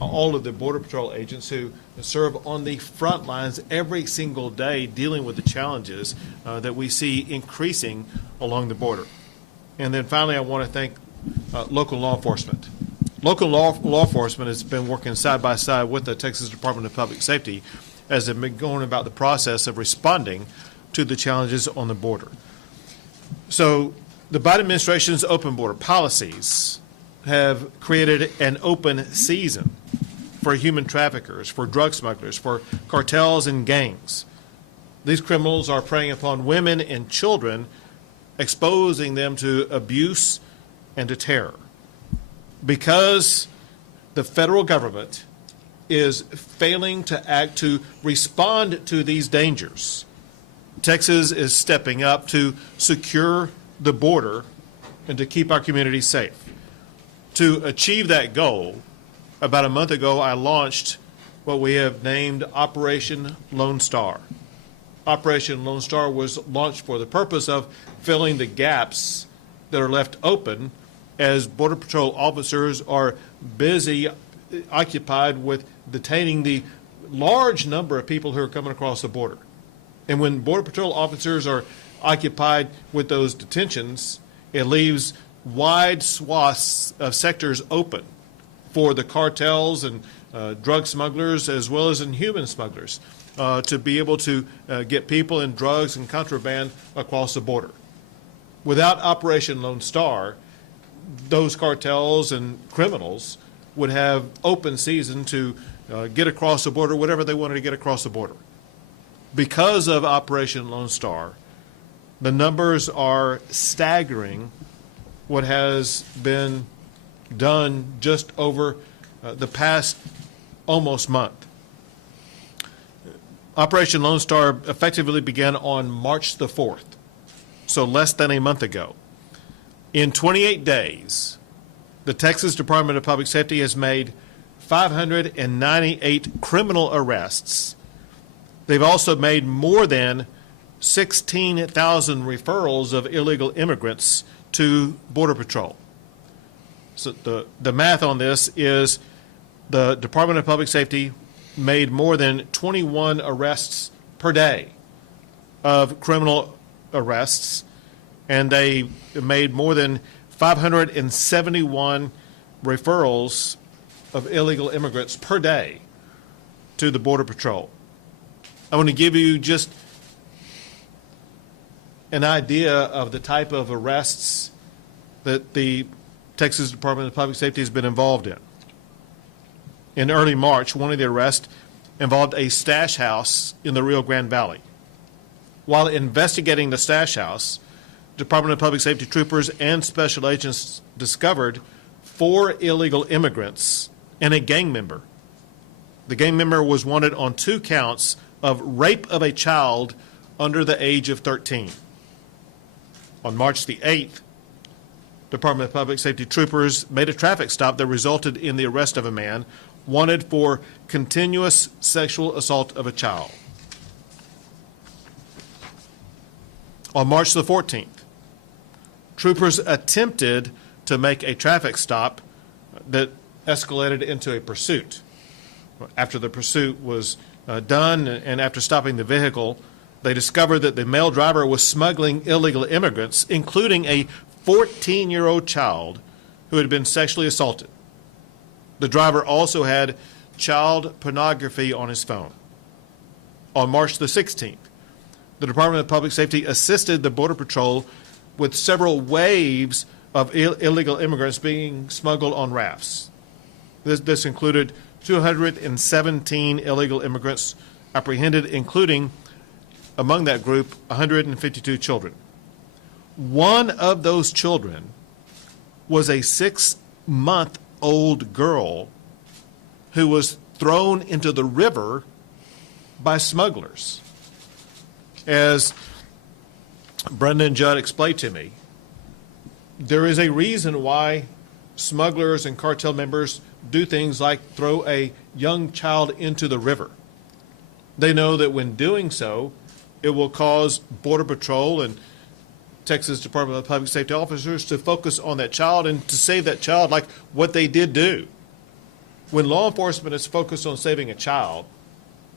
all of the Border Patrol agents who serve on the front lines every single day dealing with the challenges that we see increasing along the border. And then finally, I want to thank local law enforcement. Local law enforcement has been working side by side with the Texas Department of Public Safety as they've been going about the process of responding to the challenges on the border. So the Biden administration's open border policies have created an open season for human traffickers, for drug smugglers, for cartels and gangs. These criminals are preying upon women and children, exposing them to abuse and to terror. Because the federal government is failing to act to respond to these dangers, Texas is stepping up to secure the border and to keep our communities safe. To achieve that goal, about a month ago, I launched what we have named Operation Lone Star. Operation Lone Star was launched for the purpose of filling the gaps that are left open as Border Patrol officers are busy, occupied with detaining the large number of people who are coming across the border. And when Border Patrol officers are occupied with those detentions, it leaves wide swaths of sectors open for the cartels and drug smugglers as well as in human smugglers to be able to get people and drugs and contraband across the border. Without Operation Lone Star, those cartels and criminals would have open season to get across the border, whatever they wanted to get across the border. Because of Operation Lone Star, the numbers are staggering what has been done just over the past almost month. Operation Lone Star effectively began on March the 4th, so less than a month ago. In 28 days, the Texas Department of Public Safety has made 598 criminal arrests. They've also made more than 16,000 referrals of illegal immigrants to Border Patrol. So the math on this is the Department of Public Safety made more than 21 arrests per day of criminal arrests, and they made more than 571 referrals of illegal immigrants per day to the Border Patrol. I want to give you just an idea of the type of arrests that the Texas Department of Public Safety has been involved in. In early March, one of the arrests involved a stash house in the Rio Grande Valley. While investigating the stash house, Department of Public Safety troopers and special agents discovered 4 illegal immigrants and a gang member. The gang member was wanted on 2 counts of rape of a child under the age of 13. On March the 8th, Department of Public Safety troopers made a traffic stop that resulted in the arrest of a man wanted for continuous sexual assault of a child. On March the 14th, troopers attempted to make a traffic stop that escalated into a pursuit. After the pursuit was done and after stopping the vehicle, they discovered that the male driver was smuggling illegal immigrants, including a 14-year-old child who had been sexually assaulted. The driver also had child pornography on his phone. On March the 16th, the Department of Public Safety assisted the Border Patrol with several waves of illegal immigrants being smuggled on rafts. This included 217 illegal immigrants apprehended, including, among that group, 152 children. One of those children was a 6-month-old girl who was thrown into the river by smugglers. As Brenda and Judd explained to me, there is a reason why smugglers and cartel members do things like throw a young child into the river. They know that when doing so, it will cause Border Patrol and Texas Department of Public Safety officers to focus on that child and to save that child like what they did do. When law enforcement is focused on saving a child,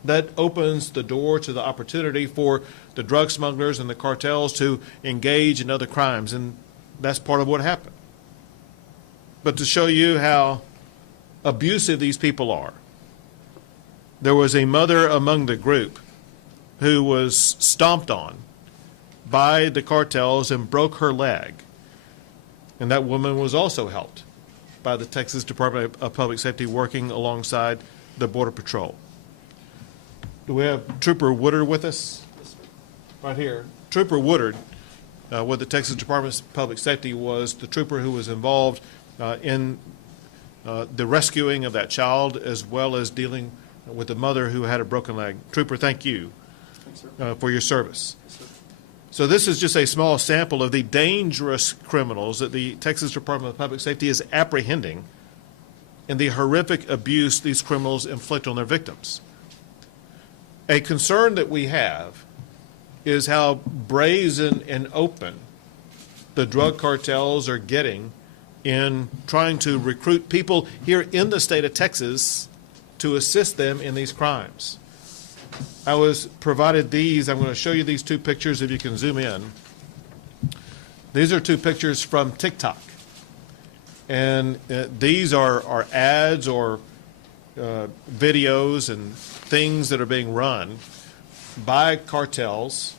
that opens the door to the opportunity for the drug smugglers and the cartels to engage in other crimes, and that's part of what happened. But to show you how abusive these people are, there was a mother among the group who was stomped on by the cartels and broke her leg. And that woman was also helped by the Texas Department of Public Safety working alongside the Border Patrol. Do we have Trooper Woodard with us? Right here. Trooper Woodard with the Texas Department of Public Safety was the trooper who was involved in the rescuing of that child, as well as dealing with the mother who had a broken leg. Trooper, thank you for your service. Yes, sir. So this is just a small sample of the dangerous criminals that the Texas Department of Public Safety is apprehending and the horrific abuse these criminals inflict on their victims. A concern that we have is how brazen and open the drug cartels are getting in trying to recruit people here in the state of Texas to assist them in these crimes. I was provided these. I'm going to show you these two pictures if you can zoom in. These are two pictures from TikTok. And these are ads or videos and things that are being run by cartels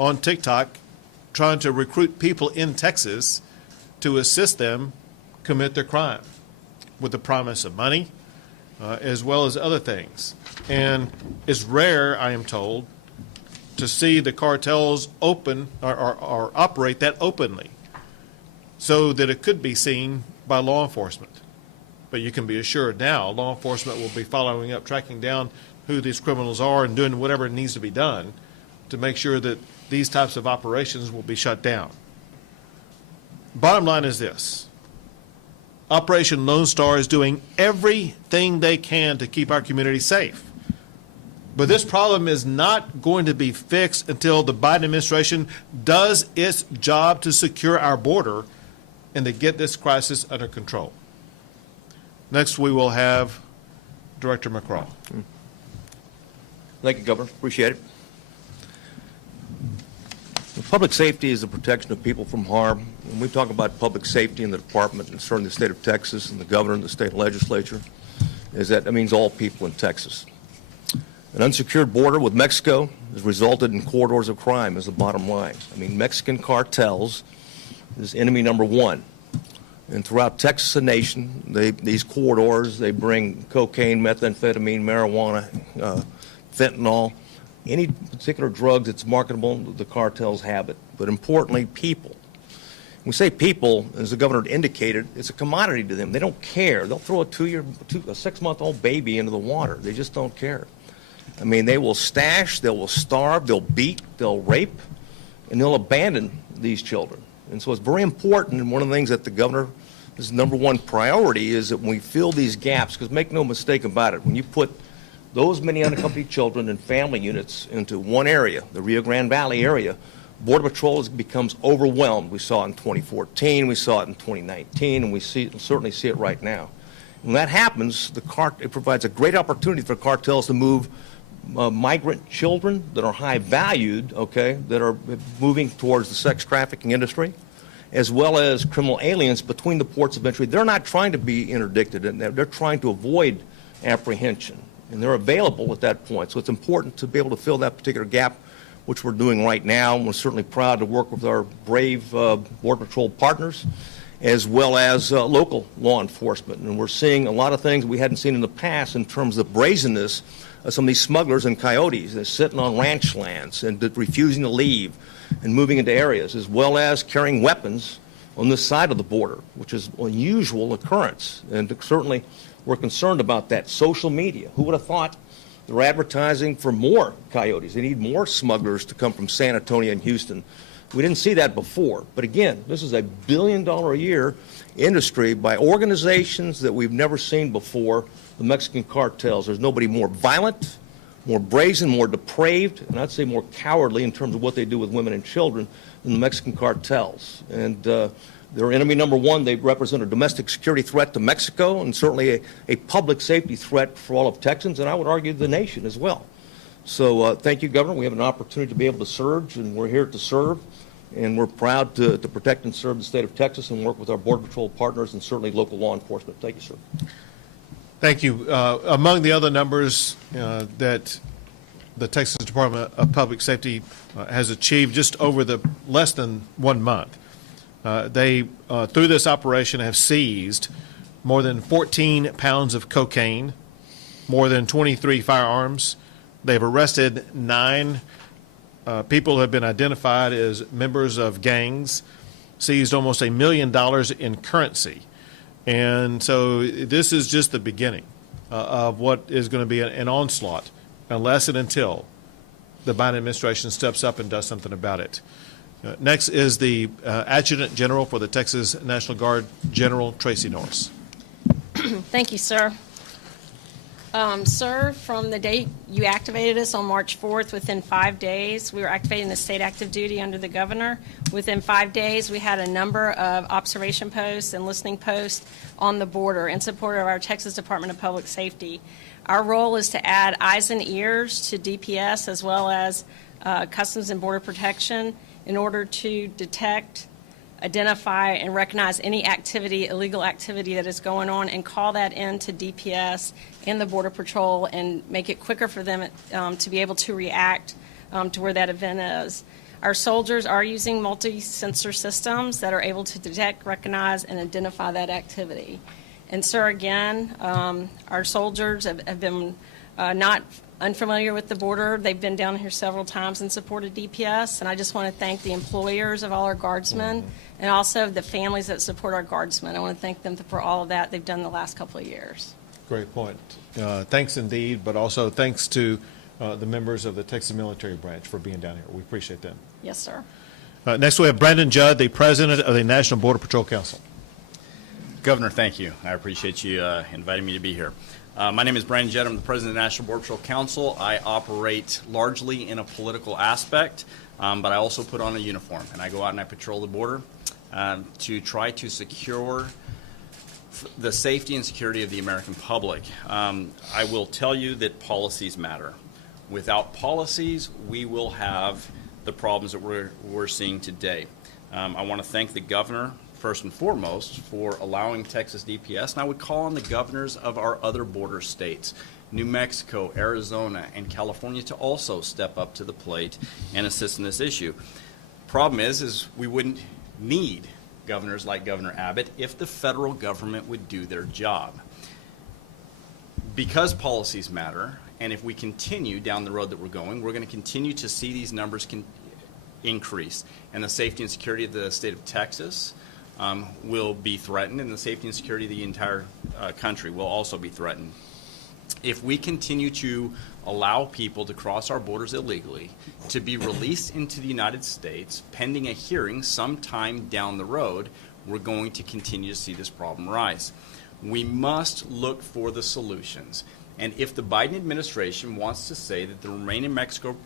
on TikTok trying to recruit people in Texas to assist them commit their crime with the promise of money as well as other things. And it's rare, I am told, to see the cartels open or operate that openly so that it could be seen by law enforcement. But you can be assured now law enforcement will be following up, tracking down who these criminals are and doing whatever needs to be done to make sure that these types of operations will be shut down. Bottom line is this. Operation Lone Star is doing everything they can to keep our community safe. But this problem is not going to be fixed until the Biden administration does its job to secure our border and to get this crisis under control. Next, we will have Director McCraw. Thank you, Governor. Appreciate it. Public safety is the protection of people from harm. When we talk about public safety in the department, and certainly the state of Texas and the governor and the state legislature, that means all people in Texas. An unsecured border with Mexico has resulted in corridors of crime is the bottom line. I mean, Mexican cartels is enemy number one. And throughout Texas, the nation, these corridors, they bring cocaine, methamphetamine, marijuana, fentanyl, any particular drug that's marketable, the cartels have it. But importantly, people. When we say people, as the governor indicated, it's a commodity to them. They don't care. They'll throw a 6-month-old baby into the water. They just don't care. I mean, they will stash, they will starve, they'll beat, they'll rape, and they'll abandon these children. And so it's very important, and one of the things that the governor's number one priority is that when we fill these gaps, because make no mistake about it, when you put those many unaccompanied children and family units into one area, the Rio Grande Valley area, Border Patrol becomes overwhelmed. We saw it in 2014, we saw it in 2019, and we certainly see it right now. When that happens, it provides a great opportunity for cartels to move migrant children that are high valued, okay, that are moving towards the sex trafficking industry, as well as criminal aliens between the ports of entry. They're not trying to be interdicted, and they're trying to avoid apprehension, and they're available at that point. So it's important to be able to fill that particular gap, which we're doing right now, and we're certainly proud to work with our brave Border Patrol partners, as well as local law enforcement. And we're seeing a lot of things we hadn't seen in the past in terms of brazenness of some of these smugglers and coyotes. They're sitting on ranch lands and refusing to leave and moving into areas, as well as carrying weapons on this side of the border, which is an unusual occurrence. And certainly we're concerned about that. Social media, who would have thought they're advertising for more coyotes? They need more smugglers to come from San Antonio and Houston. We didn't see that before. But again, this is a $1 billion a year industry by organizations that we've never seen before, the Mexican cartels. There's nobody more violent, more brazen, more depraved, and I'd say more cowardly in terms of what they do with women and children than the Mexican cartels. And They're enemy number one. They represent a domestic security threat to Mexico and certainly a public safety threat for all of Texans, and I would argue the nation as well. So thank you, Governor. We have an opportunity to be able to serve, and we're here to serve, and we're proud to protect and serve the state of Texas and work with our Border Patrol partners and certainly local law enforcement. Thank you, sir. Thank you. Among the other numbers that the Texas Department of Public Safety has achieved just over the less than 1 month, they, through this operation, have seized more than 14 pounds of cocaine, more than 23 firearms. They've arrested 9 people who have been identified as members of gangs, seized almost $1 million in currency. And so this is just the beginning of what is going to be an onslaught unless and until the Biden administration steps up and does something about it. Next is the Adjutant General for the Texas National Guard, General Tracy Norris. Thank you, sir. Sir, from the date you activated us on March 4th, within 5 days, we were activating the state active duty under the governor. Within 5 days, we had a number of observation posts and listening posts on the border in support of our Texas Department of Public Safety. Our role is to add eyes and ears to DPS as well as Customs and Border Protection in order to detect, identify, and recognize any activity, illegal activity that is going on, and call that in to DPS and the Border Patrol and make it quicker for them to be able to react to where that event is. Our soldiers are using multi-sensor systems that are able to detect, recognize, and identify that activity. And, sir, again, our soldiers have been not unfamiliar with the border. They've been down here several times in support of DPS, and I just want to thank the employers of all our guardsmen and also the families that support our guardsmen. I want to thank them for all of that they've done the last couple of years. Great point. Thanks indeed, but also thanks to the members of the Texas Military Branch for being down here. We appreciate them. Yes, sir. Next, we have Brandon Judd, the President of the National Border Patrol Council. Governor, thank you. I appreciate you inviting me to be here. My name is Brandon Judd. I'm the President of the National Border Patrol Council. I operate largely in a political aspect, but I also put on a uniform, and I go out and I patrol the border to try to secure the safety and security of the American public. I will tell you that policies matter. Without policies, we will have the problems that we're seeing today. I want to thank the governor, first and foremost, for allowing Texas DPS, and I would call on the governors of our other border states, New Mexico, Arizona, and California, to also step up to the plate and assist in this issue. Problem is we wouldn't need governors like Governor Abbott if the federal government would do their job. Because policies matter, and if we continue down the road that we're going to continue to see these numbers increase, and the safety and security of the state of Texas will be threatened, and the safety and security of the entire country will also be threatened. If we continue to allow people to cross our borders illegally, to be released into the United States pending a hearing sometime down the road, we're going to continue to see this problem rise. We must look for the solutions. And if the Biden administration wants to say that the Remain in Mexico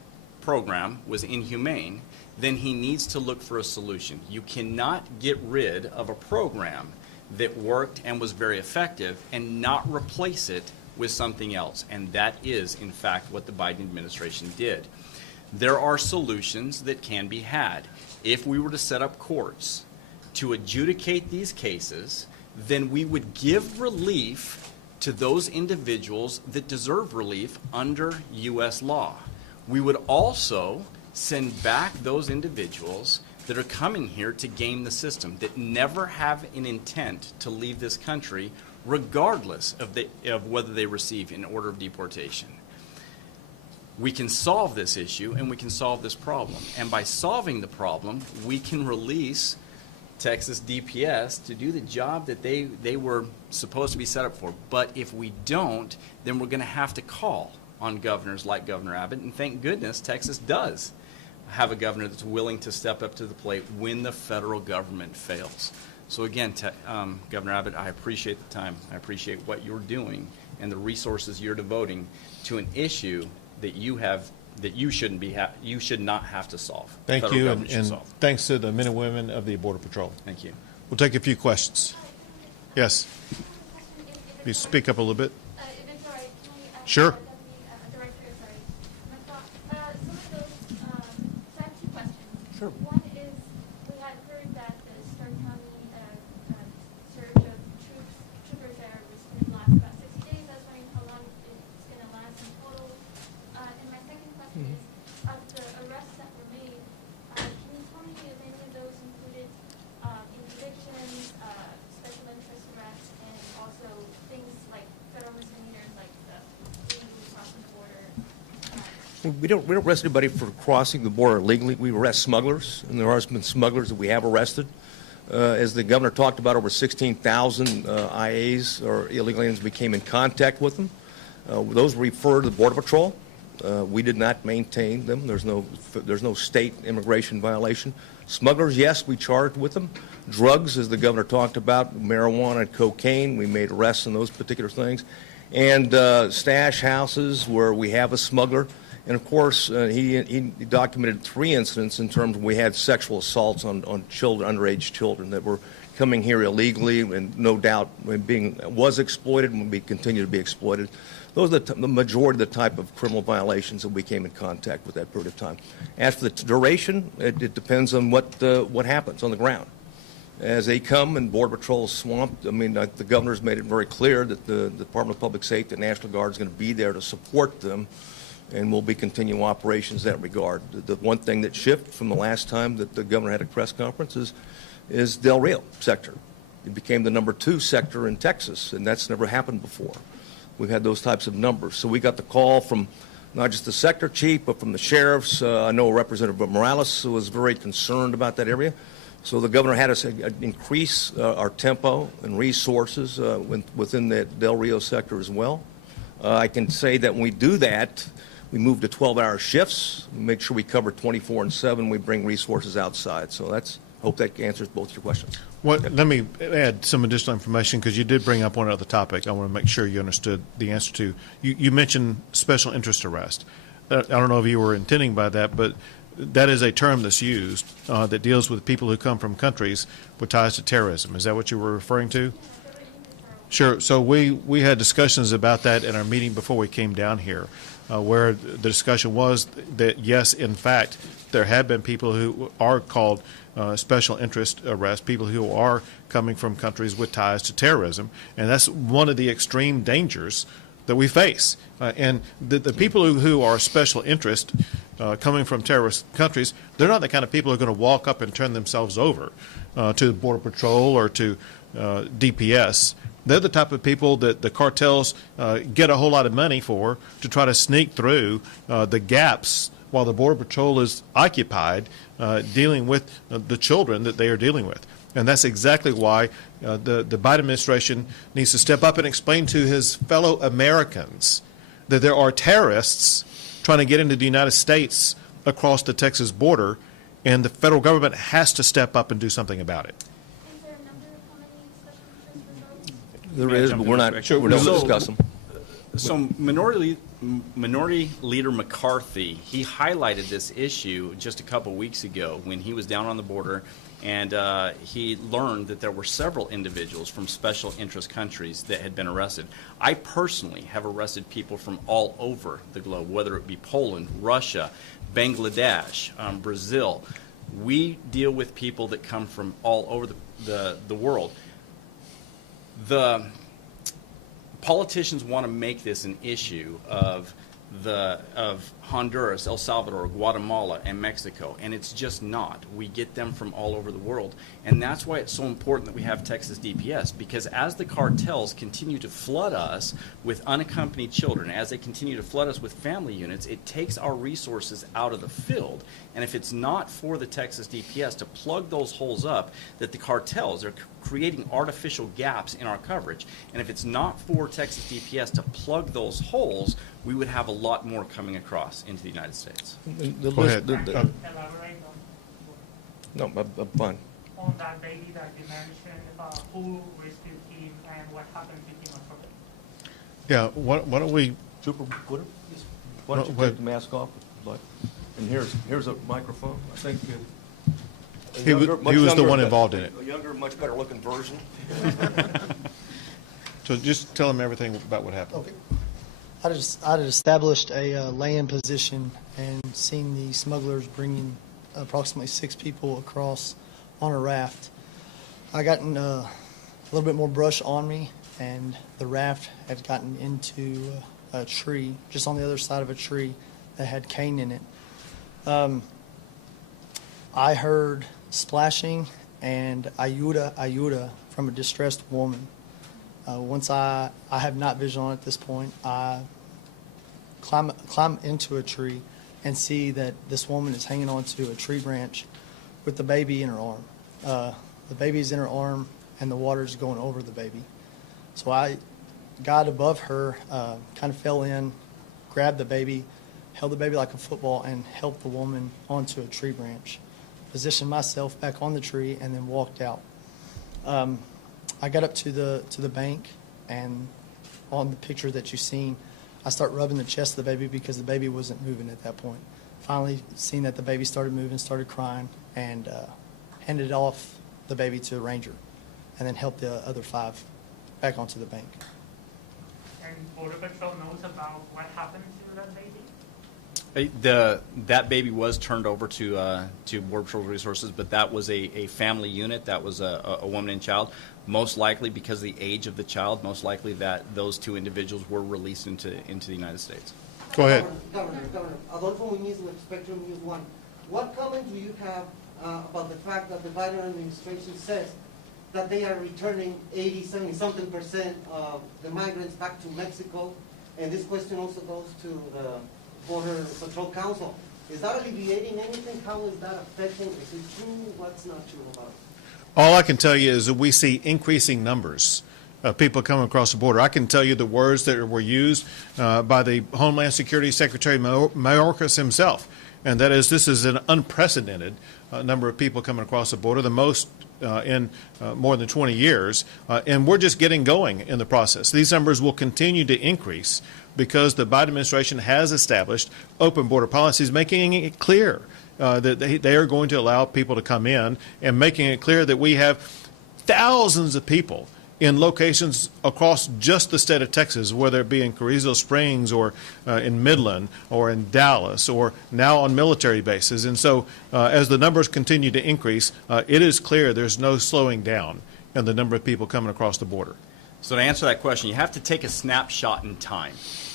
program was inhumane, then he needs to look for a solution. You cannot get rid of a program that worked and was very effective and not replace it with something else. And that is, in fact, what the Biden administration did. There are solutions that can be had. If we were to set up courts to adjudicate these cases, then we would give relief to those individuals that deserve relief under U.S. law. We would also send back those individuals that are coming here to game the system, that never have an intent to leave this country, regardless of whether they receive an order of deportation. We can solve this issue and we can solve this problem. And by solving the problem, we can release Texas DPS to do the job that they were supposed to be set up for. But if we don't, then we're going to have to call on governors like Governor Abbott. And thank goodness Texas does have a governor that's willing to step up to the plate when the federal government fails. So again, Governor Abbott, I appreciate the time. I appreciate what you're doing and the resources you're devoting to an issue that you should not have to solve. Thank Federal you, government should and solve. thanks to the men and women of the Border Patrol. Thank you. We'll take a few questions. Yes. You speak up a little bit. If it's all right, can I, Sure. Director, sorry. Some of those, so I have two questions. Sure. One is, we had heard that the Stark County surge of troopers there was going to last about 60 days. I was wondering how long it's going to last in total. And my second question is, of the arrests that were made, can you tell me if any of those included interdictions, special interest arrests, and also things like federal misdemeanors like the illegal crossing the border? We don't arrest anybody for crossing the border illegally. We arrest smugglers, and there have been smugglers that we have arrested. As the governor talked about, over 16,000 IAs or illegal aliens we came in contact with them. Those were referred to the Border Patrol. We did not maintain them. There's no state immigration violation. Smugglers, yes, we charged with them. Drugs, as the governor talked about, marijuana and cocaine, we made arrests on those particular things. And stash houses where we have a smuggler. And of course, he documented 3 incidents in terms of we had sexual assaults on children, underage children that were coming here illegally and no doubt was exploited and will be continue to be exploited. Those are the majority of the type of criminal violations that we came in contact with that period of time. As for the duration, it depends on what happens on the ground. As they come and Border Patrol is swamped, I mean, the governor's made it very clear that the Department of Public Safety and National Guard is going to be there to support them, and we'll be continuing operations in that regard. The one thing that shifted from the last time that the governor had a press conference is Del Rio sector. It became the number 2 sector in Texas, and that's never happened before. We've had those types of numbers. So we got the call from not just the sector chief, but from the sheriffs. I know Representative Morales was very concerned about that area. So the governor had us increase our tempo and resources within the Del Rio sector as well. I can say that when we do that, we move to 12-hour shifts. We make sure we cover 24/7. We bring resources outside. So hope that answers both your questions. Let me add some additional information because you did bring up one other topic I want to make sure you understood the answer to. You mentioned special interest arrest. I don't know if you were intending by that, but that is a term that's used that deals with people who come from countries with ties to terrorism. Is that what you were referring to? Sure. So we had discussions about that in our meeting before we came down here, where the discussion was that, yes, in fact, there have been people who are called special interest arrests, people who are coming from countries with ties to terrorism, and that's one of the extreme dangers that we face. And the people who are special interest coming from terrorist countries, they're not the kind of people who are going to walk up and turn themselves over to Border Patrol or to DPS. They're the type of people that the cartels get a whole lot of money for to try to sneak through the gaps while the Border Patrol is occupied dealing with the children that they are dealing with. And that's exactly why the Biden administration needs to step up and explain to his fellow Americans that there are terrorists trying to get into the United States across the Texas border, and the federal government has to step up and do something about it. Is there a number of how many special interest results? There is, but we're not Sure. we're not So- discussing. So Minority Leader McCarthy, he highlighted this issue just a couple weeks ago when he was down on the border, and he learned that there were several individuals from special interest countries that had been arrested. I personally have arrested people from all over the globe, whether it be Poland, Russia, Bangladesh, Brazil. We deal with people that come from all over the world. The politicians want to make this an issue of Honduras, El Salvador, Guatemala, and Mexico, and it's just not. We get them from all over the world, and that's why it's so important that we have Texas DPS, because as the cartels continue to flood us with unaccompanied children, as they continue to flood us with family units, it takes our resources out of the field. And if it's not for the Texas DPS to plug those holes up, that the cartels are creating artificial gaps in our coverage, and if it's not for Texas DPS to plug those holes, we would have a lot more coming across into the United States. Go ahead. Elaborate No, I'm fine. on that baby that you mentioned, who rescued him and what happened to him after? Yeah, why don't we, Trooper Woodard, why don't you Well, take the mask off? And here's a microphone. I think He was the one involved in it. A younger, much better looking version. So just tell him everything about what happened. Okay. I had established a land position and seen the smugglers bringing approximately 6 people across on a raft. I gotten a little bit more brush on me, and the raft had gotten into a tree, just on the other side of a tree that had cane in it. I heard splashing and ayuda from a distressed woman. Once I have night vision on at this point, I climb into a tree and see that this woman is hanging onto a tree branch with the baby in her arm. The baby's in her arm and the water's going over the baby. So I got above her, kind of fell in, grabbed the baby, held the baby like a football, and helped the woman onto a tree branch. Positioned myself back on the tree and then walked out. I got up to the bank, and on the picture that you've seen, I start rubbing the chest of the baby because the baby wasn't moving at that point. Finally seen that the baby started moving, started crying, and handed off the baby to a ranger, and then helped the other 5 back onto the bank. And Border Patrol knows about what happened to that baby? That baby was turned over to Border Patrol Resources, but that was a family unit. That was a woman and child. Most likely, because of the age of the child, most likely that those 2 individuals were released into the United States. Go ahead. Governor, Adolfo Muñiz with Spectrum News 1. What comment do you have about the fact that the Biden administration says that they are returning 80, 70-something% of the migrants back to Mexico? And this question also goes to the Border Patrol Council. Is that alleviating anything? How is that affecting? Is it true? What's not true about it? All I can tell you is that we see increasing numbers of people coming across the border. I can tell you the words that were used by the Homeland Security Secretary Mayorkas himself, and that is this is an unprecedented number of people coming across the border, the most in more than 20 years, and we're just getting going in the process. These numbers will continue to increase because the Biden administration has established open border policies, making it clear that they are going to allow people to come in, and making it clear that we have thousands of people in locations across just the state of Texas, whether it be in Carrizo Springs or in Midland or in Dallas or now on military bases. And so as the numbers continue to increase, it is clear there's no slowing down in the number of people coming across the border. So to answer that question, you have to take a snapshot in time.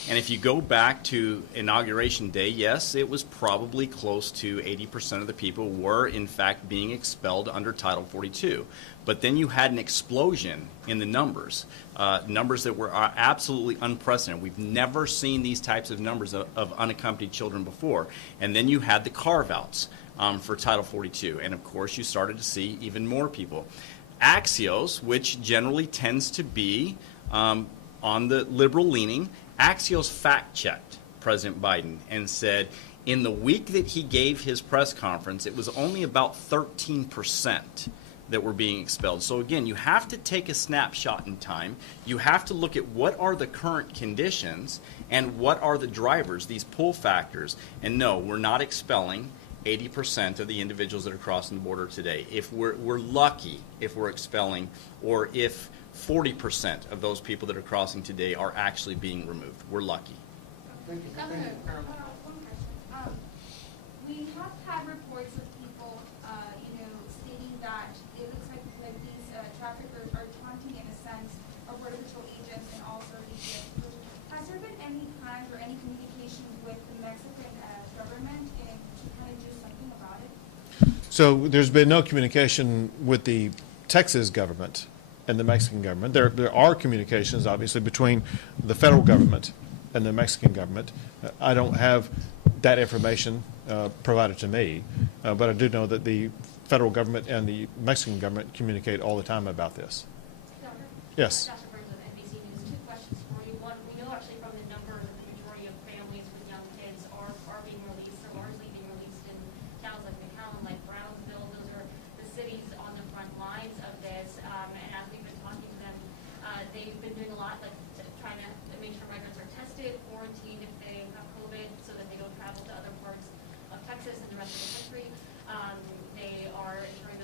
And if you go back to Inauguration Day, yes, it was probably close to 80% of the people were, in fact, being expelled under Title 42. But then you had an explosion in the numbers, numbers that were absolutely unprecedented. We've never seen these types of numbers of unaccompanied children before. And then you had the carve-outs for Title 42. And, of course, you started to see even more people. Axios, which generally tends to be on the liberal leaning, Axios fact-checked President Biden and said in the week that he gave his press conference, it was only about 13% that were being expelled. So again, you have to take a snapshot in time. You have to look at what are the current conditions and what are the drivers, these pull factors. And no, we're not expelling 80% of the individuals that are crossing the border today. If we're lucky if we're expelling, or if 40% of those people that are crossing today are actually being removed. We're lucky. Thank you. Governor, one question. We have had reports of people, stating that it looks like these traffickers are taunting, in a sense, our Border Patrol agents and also the DPS. Has there been any plans or any communication with the Mexican government to kind of do something about it? So there's been no communication with the Texas government and the Mexican government. There are communications, obviously, between the federal government and the Mexican government. I don't have that information provided to me, but I do know that the federal government and the Mexican government communicate all the time about this. Doctor? Yes. Dr. Burns of NBC News. 2 questions for you. One, we know actually from the numbers that the majority of families with young kids are being released, or largely being released in towns like McAllen, like Brownsville. Those are the cities on the front lines of this. And as we've been talking to them, they've been doing a lot, like trying to make sure migrants are tested, quarantined if they have COVID, so that they don't travel to other parts of Texas and the rest of the country. They are ensuring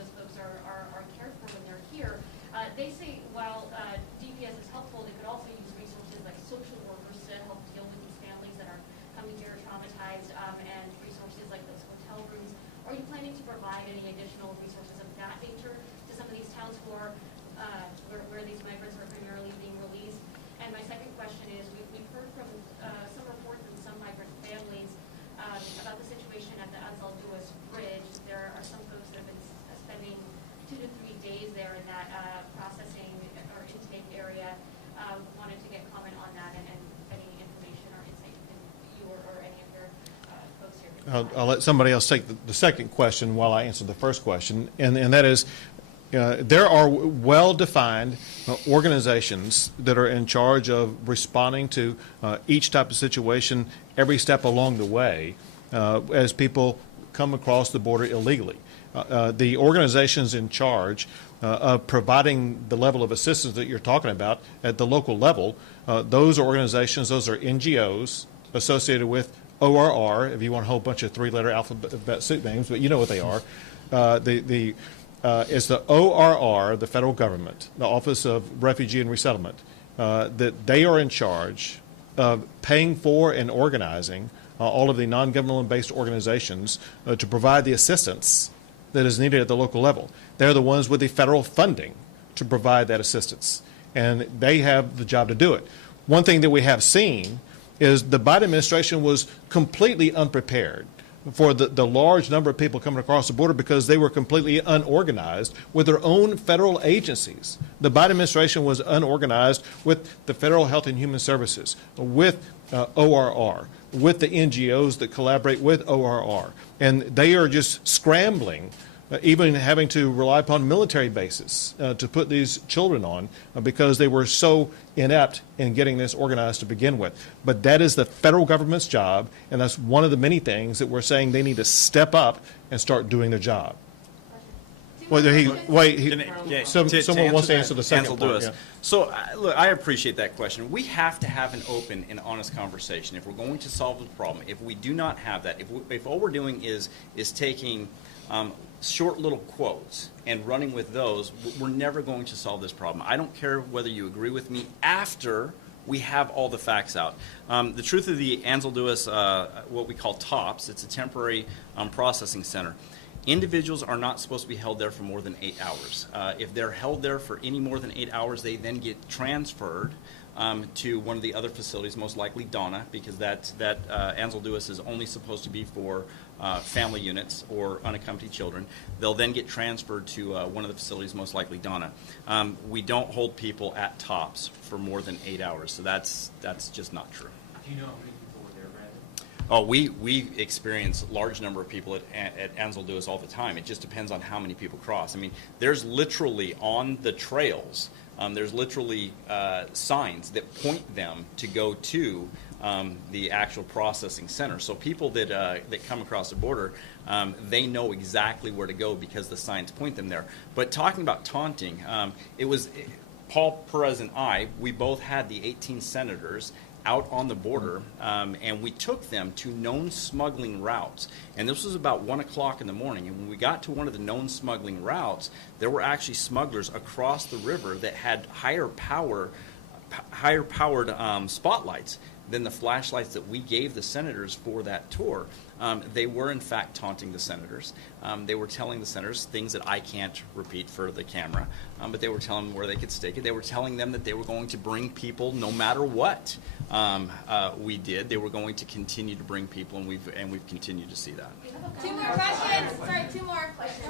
you planning to provide any additional resources of that nature to some of these towns who are, where these migrants are primarily being released? And my second question is, we've heard from some reports from some migrant families about the situation at the Untitled Chapter Bridge. There are some folks that have been spending 2 to 3 days there in that processing or intake area. Wanted to get comment on that and any information or insight you or any of your folks here. I'll let somebody else take the second question while I answer the first question, and that is, there are well-defined organizations that are in charge of responding to each type of situation every step along the way as people come across the border illegally. The organizations in charge of providing the level of assistance that you're talking about at the local level, those are organizations, those are NGOs associated with ORR, if you want a whole bunch of three-letter alphabet soup names, but you know what they are. It's the ORR, the federal government, the Office of Refugee and Resettlement, that they are in charge of paying for and organizing all of the non-governmental-based organizations to provide the assistance that is needed at the local level. They're the ones with the federal funding to provide that assistance, and they have the job to do it. One thing that we have seen is the Biden administration was completely unprepared for the large number of people coming across the border because they were completely unorganized with their own federal agencies. The Biden administration was unorganized with the Federal Health and Human Services, with ORR, with the NGOs that collaborate with ORR. And they are just scrambling, even having to rely upon military bases to put these children on because they were so inept in getting this organized to begin with. But that is the federal government's job, and that's one of the many things that we're saying they need to step up and start doing their job. Well, someone wants to answer the second part. Yeah. So, look, I appreciate that question. We have to have an open and honest conversation if we're going to solve the problem. If we do not have that, if all we're doing is taking short little quotes and running with those, we're never going to solve this problem. I don't care whether you agree with me after we have all the facts out. The truth of the Anzalduas, what we call TOPS, it's a temporary processing center. Individuals are not supposed to be held there for more than 8 hours. If they're held there for any more than 8 hours, they then get transferred to one of the other facilities, most likely Donna, because that Anzalduas is only supposed to be for family units or unaccompanied children. They'll then get transferred to one of the facilities, most likely Donna. We don't hold people at TOPS for more than 8 hours, so that's just not true. Do you know how many people were there, Brandon? Oh, we experience a large number of people at Anzalduas all the time. It just depends on how many people cross. I mean, there's literally on the trails, there's literally signs that point them to go to the actual processing center. So people that come across the border, they know exactly where to go because the signs point them there. But talking about taunting, Paul Perez and I, we both had the 18 senators out on the border, and we took them to known smuggling routes. And this was about 1 o'clock in the morning. And when we got to one of the known smuggling routes, there were actually smugglers across the river that had higher powered spotlights than the flashlights that we gave the senators for that tour. They were in fact taunting the senators. They were telling the senators things that I can't repeat for the camera, but they were telling them where they could stake it. They were telling them that they were going to bring people no matter what we did. They were going to continue to bring people, and we've continued to see that. Two more questions. Sorry, two more questions.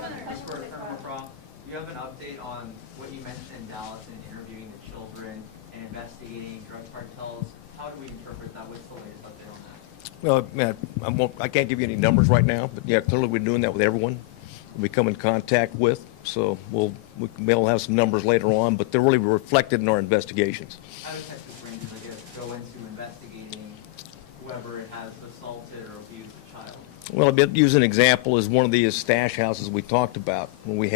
Do you have an update on what you mentioned in Dallas and interviewing the children and investigating drug cartels? How do we interpret that? What's the latest update on that? Well, I can't give you any numbers right now, but yeah, clearly we're doing that with everyone we come in contact with. So we'll have some numbers later on, but they're really reflected in our investigations. How do Texas Rangers, I guess, go into investigating whoever has assaulted or abused a child? Well, I'll use an example as one of these stash houses we talked about when we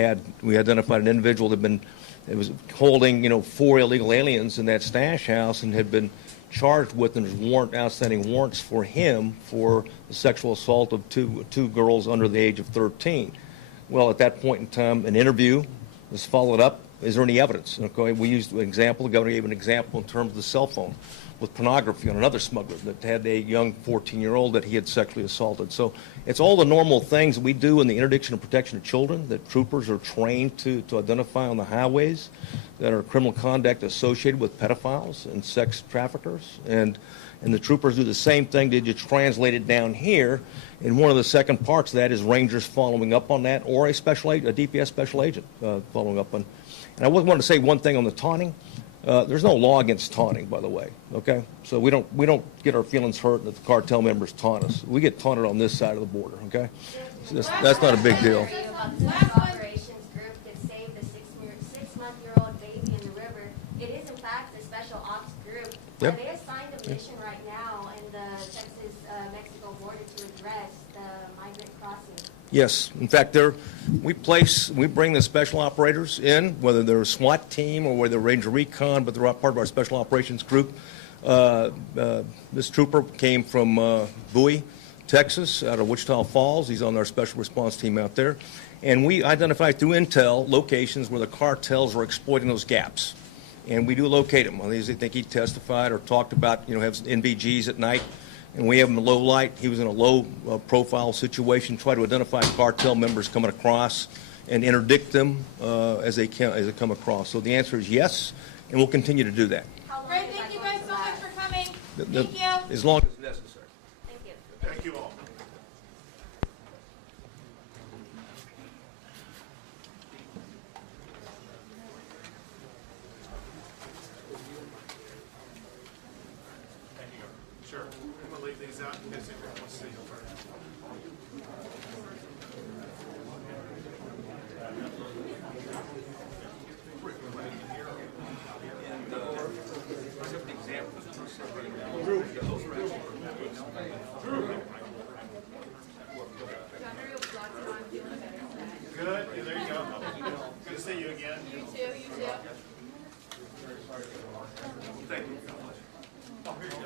identified an individual that was holding 4 illegal aliens in that stash house and had been charged with, and there's outstanding warrants for him for the sexual assault of two girls under the age of 13. Well, at that point in time, an interview was followed up. Is there any evidence? Okay, we used an example. The governor gave an example in terms of the cell phone. with pornography on another smuggler that had a young 14-year-old that he had sexually assaulted. So it's all the normal things we do in the interdiction and protection of children that troopers are trained to identify on the highways that are criminal conduct associated with pedophiles and sex traffickers. And the troopers do the same thing. They just translate it down here. And one of the second parts of that is rangers following up on that, or a DPS special agent following up on. And I want to say one thing on the taunting. There's no law against taunting, by the way. Okay, so we don't get our feelings hurt that the cartel members taunt us. We get taunted on this side of the border. Okay, so that's not a big deal. Operations group could save the six-month-year-old baby in the river. It is in fact a special ops group. Yep. Are they assigned a mission right now in the Texas-Mexico border to address the migrant crossing? Yes. In fact, we bring the special operators in, whether they're a SWAT team or whether they're Ranger Recon, but they're part of our special operations group. This trooper came from Bowie, Texas, out of Wichita Falls. He's on our special response team out there. And we identify through intel locations where the cartels are exploiting those gaps. And we do locate them. I think he testified or talked about, have NVGs at night. And we have him in low light. He was in a low profile situation, try to identify cartel members coming across and interdict them as they come across. So the answer is yes, and we'll continue to do that. Great, thank you guys so much for coming. Thank you. As long as necessary. Thank you. Thank you all. Sure. I'm going to leave these out in case anyone wants to see them. Good. Yeah, there you go. Good to see you again. You too. You too. Thank you. Oh, here you go.